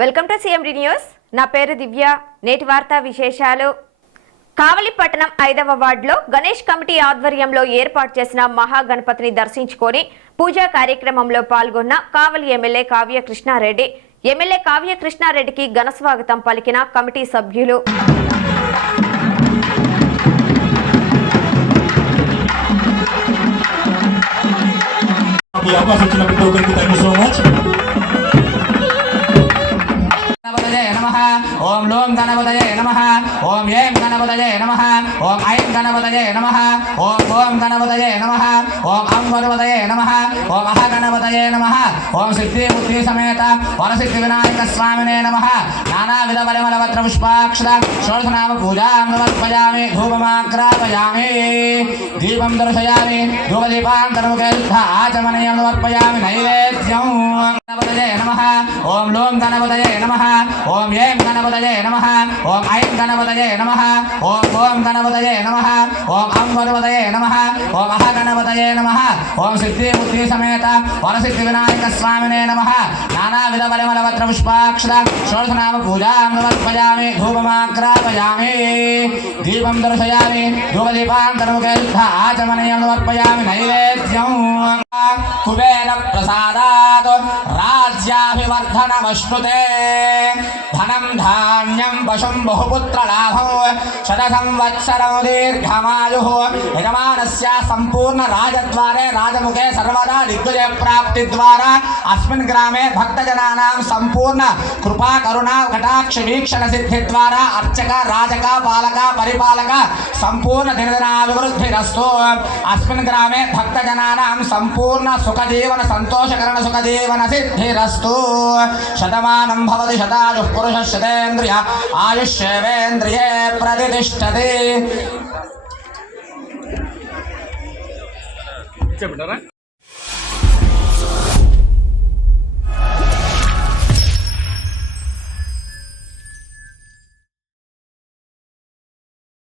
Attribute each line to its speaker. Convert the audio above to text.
Speaker 1: Welcome to CMD news. నా పేరు దివ్య. నేటి వార్తా విశేషాలు. కావలిపట్టణం ఐదవ వార్డులో గణేష్ కమిటీ ఆధ్వర్యంలో ఏర్పాటు చేసిన మహాగణపతిని దర్శించుకొని పూజా కార్యక్రమంలో పాల్గొన్న కావలి ఎమ్మెల్యే కావ్య కృష్ణారెడ్డి ఎమ్మెల్యే కావ్య కృష్ణారెడ్డికి ఘన స్వాగతం పలికిన కమిటీ సభ్యులు.
Speaker 2: ఈ అవకాశం ఇచ్చిన ప్రతి ఒక్కరికి thank you so much. Yeah. नमः। ओम लोम गणपतये नमः। ओम ऐं गणपतये नमः। ओम ऐं गणपतये नमः। ओम ओम गणपतये नमः। ओम अम गणपतये नमः। ओम अह गणपतये नमः। ओम सिद्धि बुद्धि समेत वर सिद्धि विनायक स्वामिने नमः। नाना नानाविध परिमल वत्र पुष्पाक्षर षोडश नाम पूजा अमृतपयामि धूपमाक्रापयामि। दीपं दर्शयामि धूपदीपान्तर्मुखेभ्यः आचमनीयं समर्पयामि नैवेद्यं। गणपतये नमः। ओम लोम गणपतये नमः। ओम ஓம் ஏம் கணபதயே நம ஓம் ஐம் கணபதயே நம ஓம் ஓம் கணபதயே நம ஓம் அம் கணபதயே நம ஓம் அஹ கணபதயே நம ஓம் சித்தி புத்தி சமேத வரசித்தி விநாயக சுவாமினே நம நானாவித பரிமளபத்ர புஷ்பாட்சர ஷோடசநாம பூஜாம் நமர்ப்பயாமி धूपमाक्रापयामि दीपं दर्शयामि धूपदीपान्तर्मुखे आचमनीयं समर्पयामि नैवेद्यं कुबेरप्रसादात् राज्याभिवर्धनमश्नुते కుబేర ప్రసాదాత్ రాజ్యాభివర్ధనమశ్నుతే ధనం ధాన్యం పశుం బహుపుత్రలాభం శత సంవత్సరం దీర్ఘమాయు యజమానస్య సంపూర్ణ రాజద్వారే రాజముఖే సర్వదా దిగ్విజయ ప్రాప్తి ద్వారా అస్మిన్ గ్రామే భక్తజనానాం సంపూర్ణ కృపా కరుణా కటాక్ష వీక్షణ సిద్ధి ద్వారా అర్చక రాజక పాలక పరిపాలక సంపూర్ణ దినదినాభివృద్ధిరస్తు అస్మిన్ పురుష శతేంద్రియ ప్రతిష్టతి